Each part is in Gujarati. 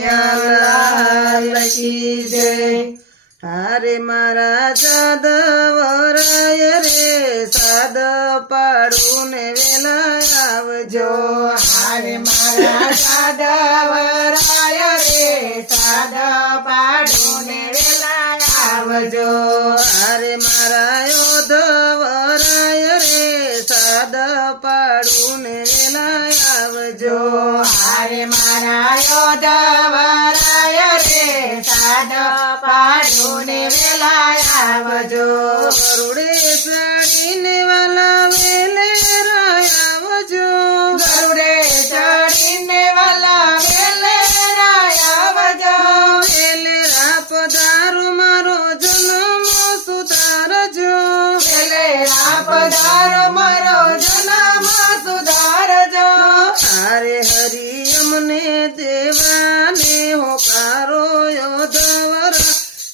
લાલ કી જય હારે મારા જાદવરાય રે સાદ પાડું ને વેલા આવજો. હારે મારા સાદવરાય રે સાદ પાડું ને વેલા આવજો. હારે મારા યોધવરાય રે સાદ પાડું ને વેલા આવજો. યોધવરાય રે સાદ પાડું ને વેલા આવજો. ગરુડે સાડીને વાલા વેલે આવજો. ગરુડે ચડીને વાલા વેલે આવજો. વેલે રા પધારો મારો જન્મ સુધારજો. વેલે પધારો મારો જન્મ સુધારજો. હારે હરિ અમને દેવાને હોકારો યોધવરા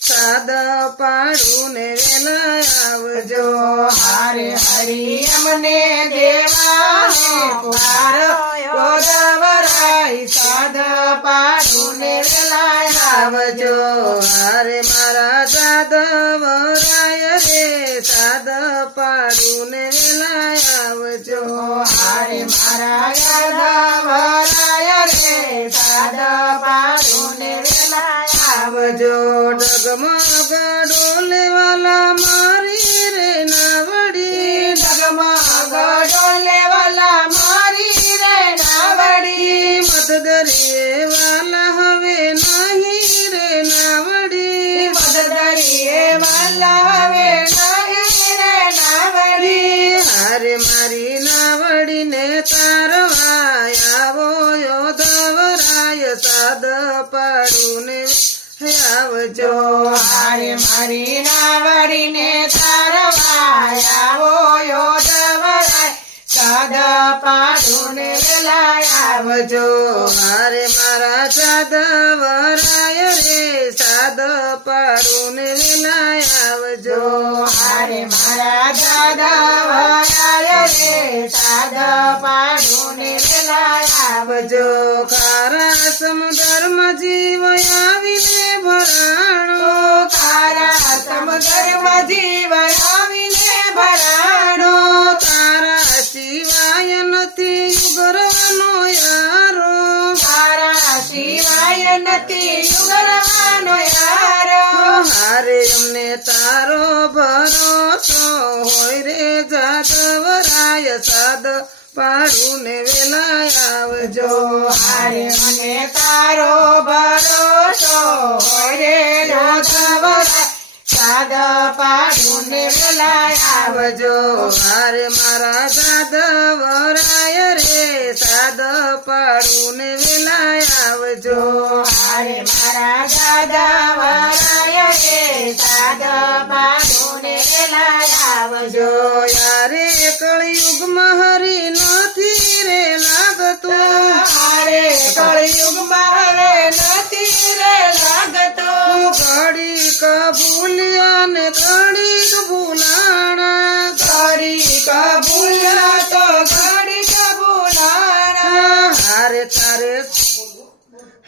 સાદ પાડું ને વેલા આવજો. હારે હરી અમને દેવાને હોકારો ગોદાવરાય સાદ પાડું ને વેલાય આવજો. હારે મારા જાદવરાય રે સાદ પાડું ને વેલા આવજો. હારે મારા યાદવરાય રે સાદ પાડું ને વેલાય આવજો ડગમગ ડોલે વાલા મારી રે નાવડી. ડગમગ ડોલે વાલા મારી રે નાવડી. મત દરિયે વાલા યોધવરાય સાદ પાડું ને આવજો. હારે મારી નાવડીને તારવાય આવો યોધવરાય સાદ પાડું ને આવજો. મારે મારા જાદવરાય રે સાદ પાડું ને વેલાય આવજો. હારે મારા દાદા વરાય રે સાદ પાડું ને વેલાય કારા ખારા સમુદ્રમ જીવ આવીને ભરાણો. તારા સમગર્ભ જીવ આવીને ભરાણો. તારા સિવાય નથી ઉગરવાનો યારો. તારા સિવાય નથી ઉગરવાનો યારો. હારે અમને તારો ભરોસો. હોય રે જાદવરાય સાદ. પાડું ને વેલા આવજો. હારે મને તારો ભરોસો રે. સાદ પાડું ને વેલાય આવજો. હારે મારા જાદવરાય રે સાદ પાડું ને આવજો. હારે મારા દાદા વરાય રે સાદ પાડું ને વેલાય આવજો. યારે કળિયુગમાં હરી નથી રે લાગતું. હારે કળિયુગમાં હવે નથી રે લાગતો. ઘડી કબૂલ્યા ને ઘડી ભૂલાણા તારી કબૂલ્યા તો ઘડી કબૂલાણા હારે તારે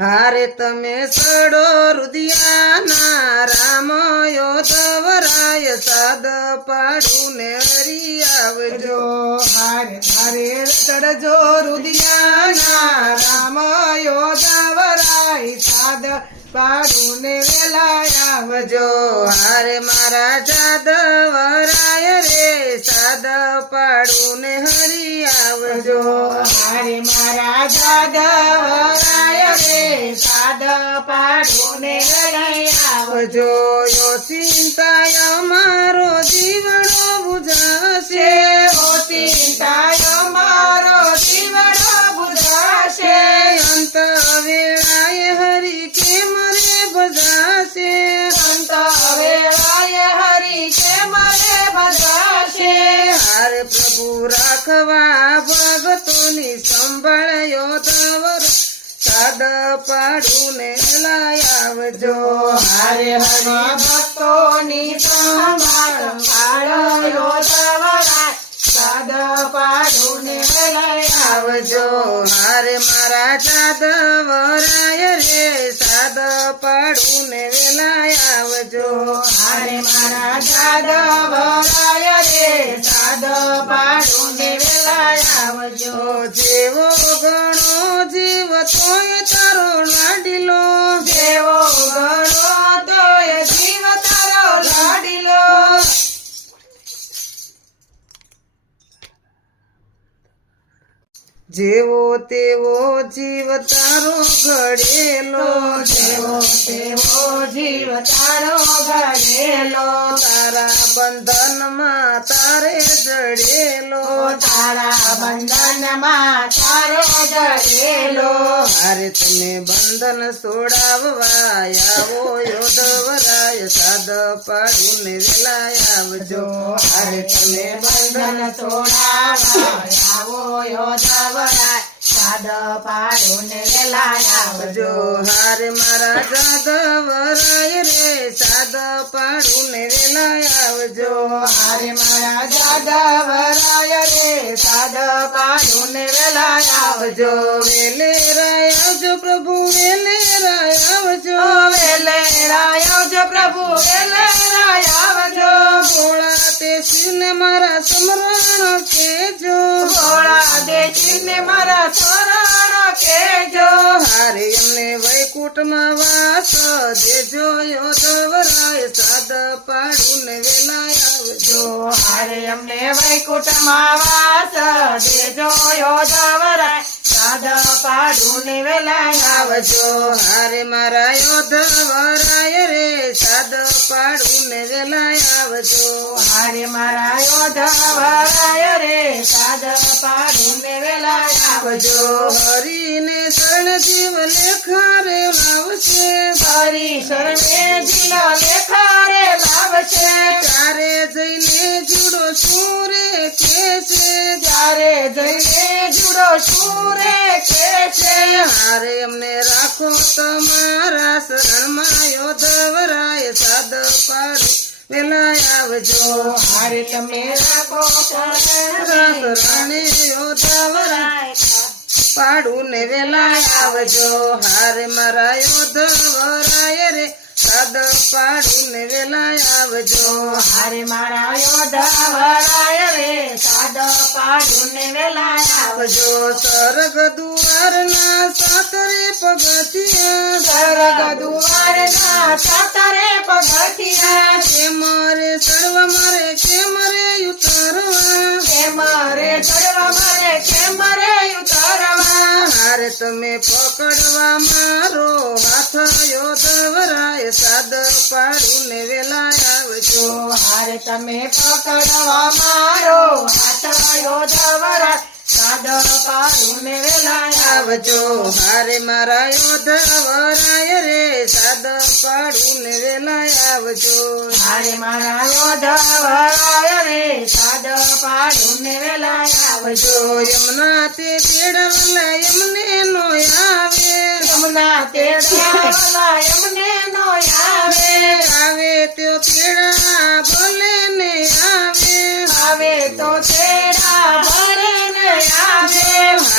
હારે તમે સડો રુદિયાના રામ યોધવરાય સાદ પાડું ને હરી આવજો હારે હારે સડજો રુદિયાના રામ યોધાવરાય સાદ પાડું ને વેલાય આવજો. હારે મારા જાદવરાય રે. સાદ પાડુને હરી આવજો. હારે મારા રાય રે. સાદ પાડુને આવજો આવજો. યો ચિંતાય મારો જીવનો બુજાશે. ઓ ચિંતાયો મારો પ્રભુ રાખવા ભગતોની સંભાળ્યો તવર સાદ પાડું ને લાય આવજો. હારે હરે ભક્તોની સંભાળ્યો તવર સાદ પાડું ને આવજો. હારે મારા જાદવરાય રે. સાદ પાડું ને વેલા આવજો. હારે મારા જાદવરાય રે. સાદ પાડું આવજો જેવો ગણો જીવ તોય જેવો તેવો જીવ તારો ઘડેલો જેવો તેવો જીવ તારો ઘડેલો. તારા બંધનમાં તારે જડેલો. તારા બંધનમાં તારો જડેલો. અરે તમે બંધન છોડાવવા આવો યોધવરાય સાદ પાડું ને વેલાય આવજો હારે તમે બંધન બંધન છોડાવા આવો યોધવરાય સાદ પાડું ને આવજો. આવજો હારે મારા જાદવરાય રે. સાદ પાડું ને આવજો. હારે મારા રે. સાદ પાડું ને આવજો. આવજો વેલે રાય આવજો પ્રભુ વેલે રાય આવજો. વેલે રાય આવજો પ્રભુ વેલે રાય આવજો. ભોળા તે શિવને મારા સમરણ કેજો ભોળા દેશીને મારા શરણ કેજો હારે એમને વૈકુટમાં વાસ દેજો યોધવરાય સાદ પાડું ને વેલા આવજો. હારે એમને વૈકુટમાં વાસ દેજો યોધવરાય સાદ પાડું ને વેલાય આવજો. હારે મારા યોધવરાય રે, સાદ પાડું ને વેલાય આવજો. હારે મારા યોધવરાય રે, સાદ પાડું ને વેલાય આવજો. હરીને શરણ જીવ લેખારે લાવશે હરી શરણે જીલો લેખારે લાવશે ત્યારે જઈને જુડો સુરે કે છે. ત્યારે જઈને જુડો સુરે કે છે. હારે અમને રાખો તમારા શરણમાં યોધવરાય સાદ પાડું વેલાય આવજો. હારે તમે રાખો તમારા શરણે યોધવરાય પાડું ને વેલા આવજો. હારે મારા યોધવરાય રે સાદ પાડું ને વેલાય આવજો. હારે મારા યોધવરાય રે સાદ પાડીને ને વેલાય આવજો. સરગ દુવારના સાતરે પગથિયા. સરગ દુવારના સાતરે પગથિયા. કે મારે સર્વ મારે કે મારે ઉતારવા. કે મારે સર્વ મારે કે મારે ઉતારવા. તમે પકડવા મારો હાથ યોધવરાય સાદ પાડું ને વેલા આવજો. હારે તમે પકડવા મારો હાથ યોધવરા સાદ પાડું ને વેલા આવજો. હારે મારા યોધવરાય રે પાડું ને વેલાય આવજો. હારે મારા યોધવરાય રે સાદ પાડું ને વેલાય આવજો. યમુના તે તેડવલા એમને નો આવે. યમુના તે દેવલા એમને નો આવે. આવે તો તેડા બોલે ને આવે. આવે તો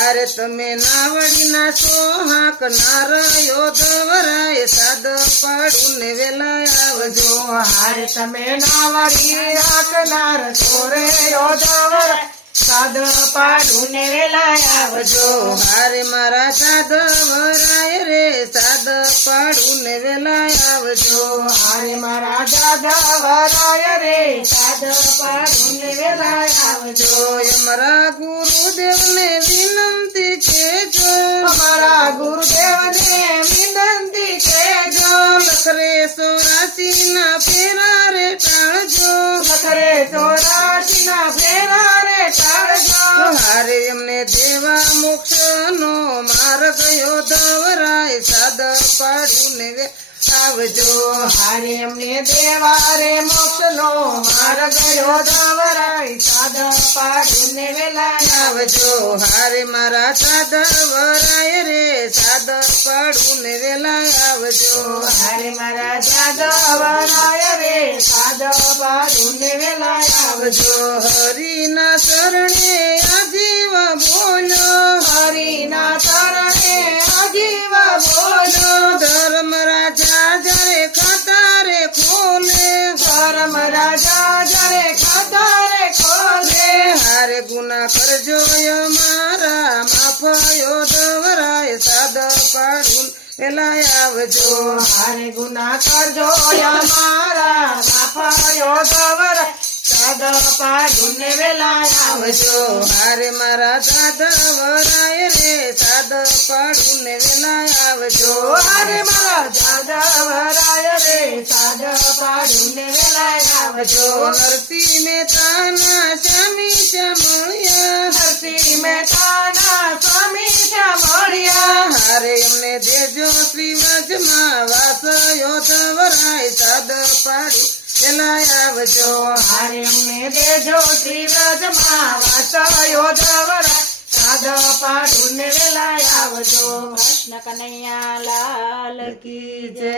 હારે તમે નાવડીના સોહાક નાર દવરાય સાદ પાડું ને વેલા આવજો. હારે તમે નાવડી રાખનાર છોરે યોધવર સાદ પાડું ને વેલાય આવજો. હારે મારા સાદ વરાય રે સાદ પાડું ને વેલાય આવજો. હારે મારા દાદા વરાય રે સાદ પાડું ને વેલાય આવજો. અમારા ગુરુદેવને વિનંતી કેજો. અમારા ગુરુદેવને વિનંતી કેજો. લખરે સોરાસી ના ફેરા આવજો. હારે એમને દેવા રે મોક્ષનો માર ગયો દાવરાય સાદર પાડીને વેલા આવજો. હારે મારા સાદર વરાય રે. સાદર પાડું ને વેલા આવજો. હારે મારા સાદર વરાય રે. સાદર પાડું ને વેલા આવજો. હરિના શરણે આજીવ બોલો હરિના શરણે આજીવ બોલો કરજો મારા માફયો દવરાય સાદ પાડું પેલા આવજો. હારે ગુના કરજો મારા માફયો દવર સાદ પાડું ને વેલા આવજો. હારે મારા દાદા વરાય રે સાદ પાડું ને વેલા આવજો. હારે મારા દાદા વરાય રે સાદ પાડું ને વેલા આવજો. નરસિંહ મહેતાના સ્વામી ચમળિયા નરસિંહ મહેતાના સ્વામી મળ્યા હારે એમને દેજો શ્રી વાસયો વાસ યોધવરાય સાદ પાડી પેલા આવજો, હારે અમને દેજો શ્રી વ્રજમાં વાસયો ધવર સાદ પાડું ને વેલા આવજો. કૃષ્ણ કનૈયા લાલ કી જય.